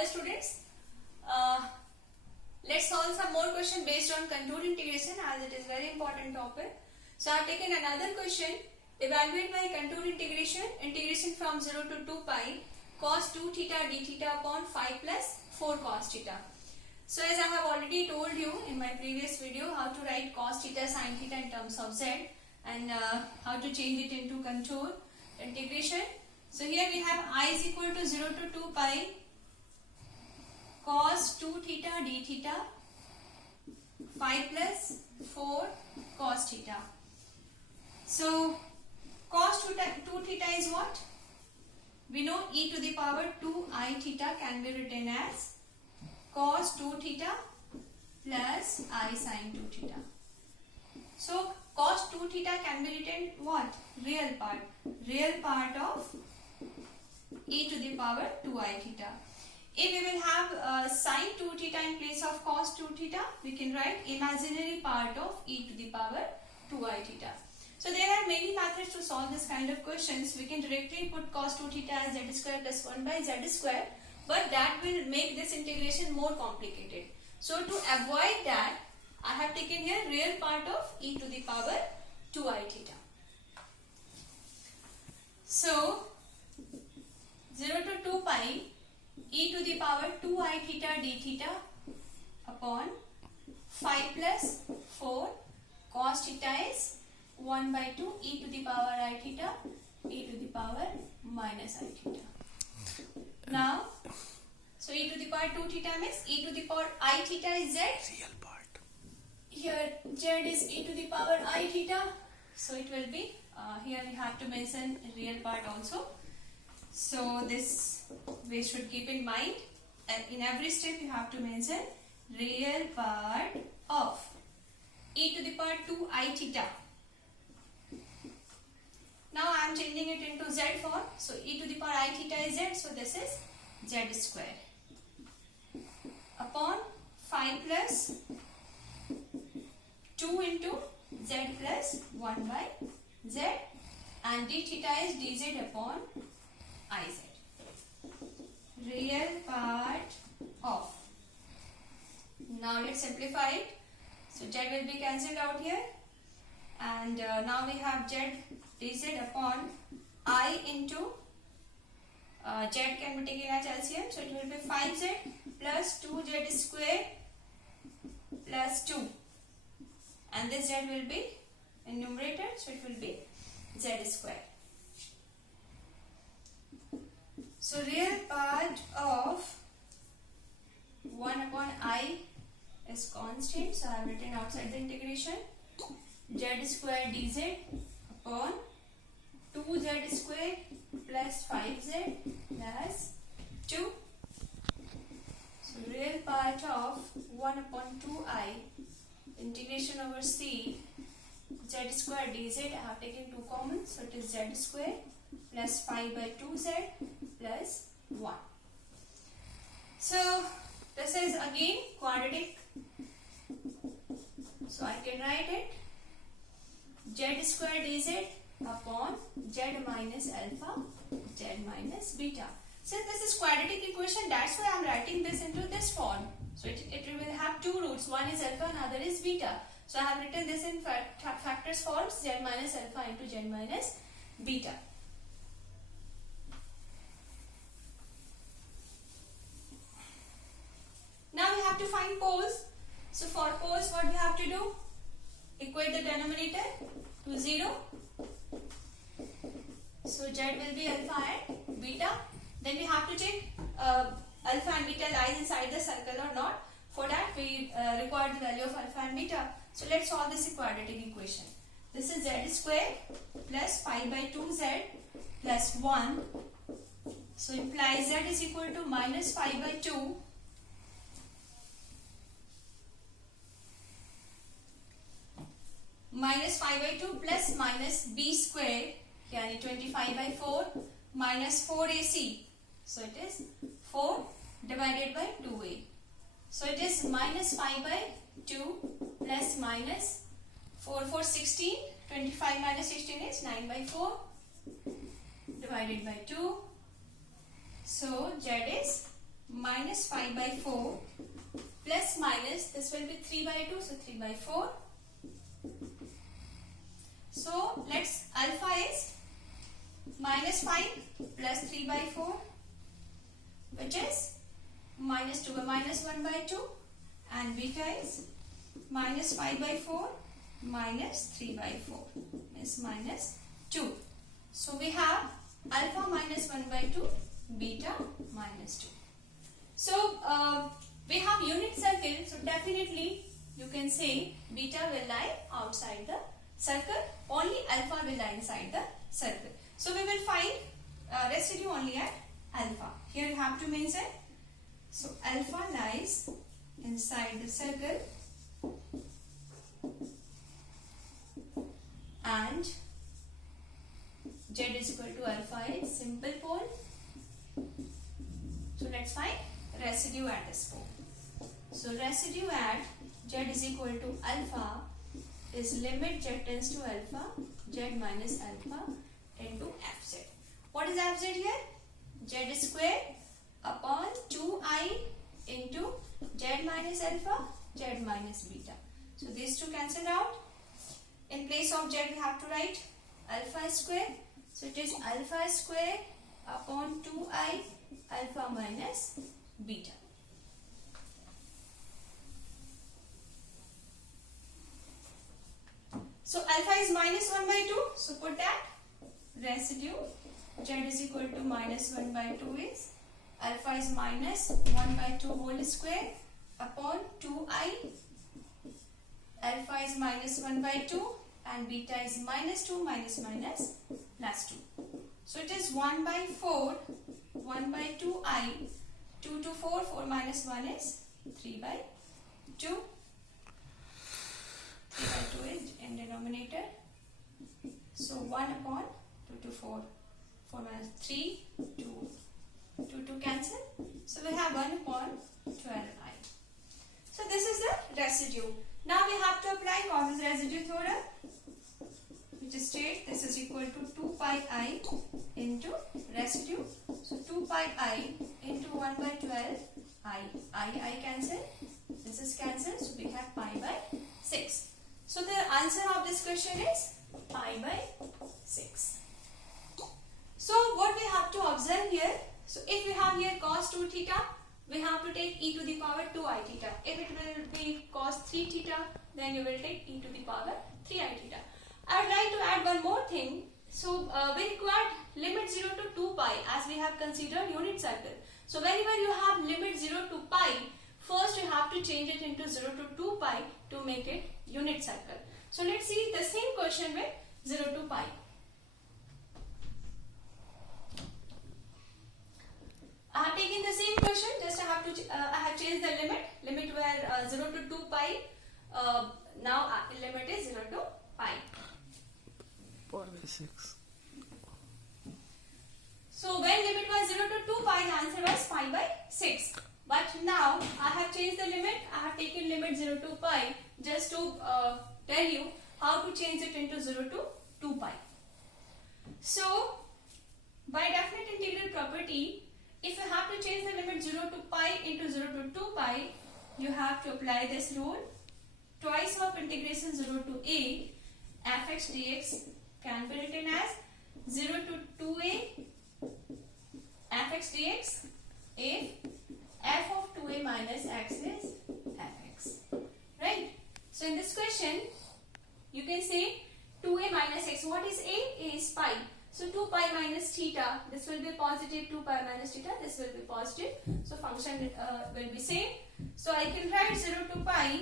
Hello students, let's solve some more question based on contour integration as it is very important topic. So I have taken another question. Evaluate by contour integration from 0 to 2 pi cos 2 theta d theta upon 5 plus 4 cos theta. So as I have already told you in my previous video how to write cos theta sin theta in terms of z and how to change it into contour integration. So here we have I is equal to 0 to 2 pi cos 2 theta d theta 5 plus 4 cos theta. So cos 2 theta is what? We know e to the power 2I theta can be written as cos 2 theta plus I sin 2 theta. So cos 2 theta can be written what? Real part of e to the power 2I theta. If we will have sin 2 theta in place of cos 2 theta, we can write imaginary part of e to the power 2I theta. So there are many methods to solve this kind of questions. We can directly put cos 2 theta as z square plus 1 by z square, but that will make this integration more complicated. So to avoid that, I have taken here real part of e to the power 2I theta. So 0 to 2 pi e to the power 2I theta d theta upon 5 plus 4 cos theta is 1 by 2 e to the power I theta e to the power minus I theta. Now, so e to the power 2 theta means e to the power I theta is z. Real part. Here z is e to the power I theta. So it will be, here we have to mention real part also. So this we should keep in mind, and in every step you have to mention real part of e to the power 2I theta. Now I am changing it into z form. So e to the power I theta is z. So this is z square upon 5 plus 2 into z plus 1 by z, and d theta is dz upon iz. Real part of. Now let's simplify it. So z will be cancelled out here, and now we have z dz upon I into z can be taken as LCM. So it will be 5z plus 2z square plus 2, and this z will be in numerator, so it will be z square. So real part of 1 upon I is constant, so I have written outside the integration. Z square dz upon 2z square plus 5z plus 2. So real part of 1 upon 2I integration over c z square dz, I have taken 2 common, so it is z square plus 5 by 2z plus 1. So this is again quadratic, so I can write it z square dz upon z minus alpha z minus beta. Since this is quadratic equation, that's why I am writing this into this form. So it will have two roots, one is alpha and other is beta. So I have written this in factors form, z minus alpha into z minus beta. Now we have to find poles. So for poles, what we have to do? Equate the denominator to 0. So z will be alpha and beta. Then we have to check alpha and beta lies inside the circle or not. For that we require the value of alpha and beta. So let's solve this quadratic equation. This is z square plus 5 by 2z plus 1. So implies z is equal to minus 5 by 2 minus 5 by 2 plus minus b square, yani 25 by 4 minus 4ac. So it is 4 divided by 2a. So it is minus 5 by 2 plus minus 4 for 16. 25 minus 16 is 9 by 4 divided by 2. So z is minus 5 by 4 plus minus, this will be 3 by 2, so 3 by 4. So let's, alpha is minus 5 plus 3 by 4, which is minus 2 by minus 1 by 2, and beta is minus 5 by 4 minus 3 by 4 is minus 2. So we have alpha minus 1 by 2, beta minus 2. So we have unit circle, so definitely you can say beta will lie outside the circle, only alpha will lie inside the circle. So we will find residue only at alpha. Here you have to mention. So alpha lies inside the circle and z is equal to alpha is simple pole. So let's find residue at this pole. So residue at z is equal to alpha is limit z tends to alpha, z minus alpha into fz. What is fz here? Z square upon 2i into z minus alpha, z minus beta. So these two cancel out. In place of z we have to write alpha square. So it is alpha square upon 2i alpha minus beta. So alpha is minus 1 by 2. So put that. Residue z is equal to minus 1 by 2 is alpha is minus 1 by 2 whole square upon 2i. Alpha is minus 1 by 2 and beta is minus 2 minus minus plus 2. So it is 1 by 4, 1 by 2i, 2 to 4, 4 minus 1 is 3 by 2. 3 by 2 is in denominator. So 1 upon 2 to 4, 4 minus 3, 2, 2 to cancel. So we have 1 upon 12i. So this is the residue. Now we have to apply Cauchy's residue theorem, which states this is equal to 2 pi I into residue. So 2 pi I into 1 by 12 I cancel. This is cancelled. So we have pi by 6. So the answer of this question is pi by 6. So what we have to observe here, so if we have here cos 2 theta, we have to take e to the power 2i theta. If it will be cos 3 theta, then you will take e to the power 3i theta. I would like to add one more thing. So we required limit 0 to 2 pi as we have considered unit circle. So whenever you have limit 0 to pi, first you have to change it into 0 to 2 pi to make it unit circle. So let's see the same question with 0 to pi. I have taken the same question, just I have changed the limit were 0 to 2 pi, now limit is 0 to pi. Pi by 6. So when limit was 0 to 2 pi, the answer was pi by 6. But now I have changed the limit, I have taken limit 0 to pi just to tell you how to change it into 0 to 2 pi. So by definite integral property, if you have to change the limit 0 to pi into 0 to 2 pi, you have to apply this rule. Twice of integration 0 to a fx dx can be written as 0 to 2a fx dx if f of 2a minus x is fx. Right? So in this question, you can say 2a minus x. What is a? A is pi. So 2 pi minus theta, this will be positive, 2 pi minus theta, this will be positive. So function will be same. So I can write 0 to pi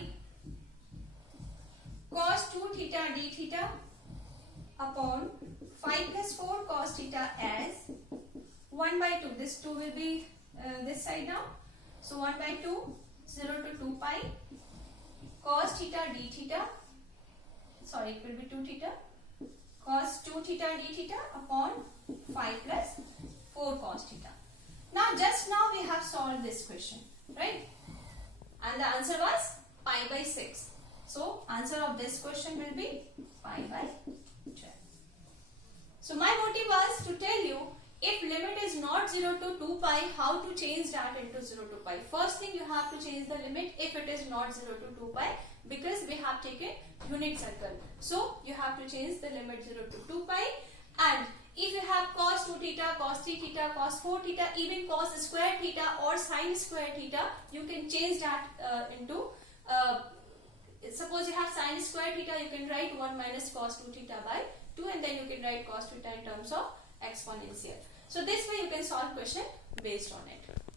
cos 2 theta d theta upon 5 plus 4 cos theta as 1 by 2. This 2 will be this side now. So 1 by 2, 0 to 2 pi cos theta d theta, sorry it will be 2 theta, cos 2 theta d theta upon 5 plus 4 cos theta. Now just now we have solved this question, right? And the answer was pi by 6. So answer of this question will be pi by 12. So my motive was to tell you if limit is not 0 to 2 pi, how to change that into 0 to pi? First thing, you have to change the limit if it is not 0 to 2 pi, because we have taken unit circle. So you have to change the limit 0 to 2 pi. And if you have cos 2 theta, cos 3 theta, cos 4 theta, even cos square theta or sin square theta, you can change that into, suppose you have sin square theta, you can write 1 minus cos 2 theta by 2, and then you can write cos theta in terms of exponential. So this way you can solve question based on it.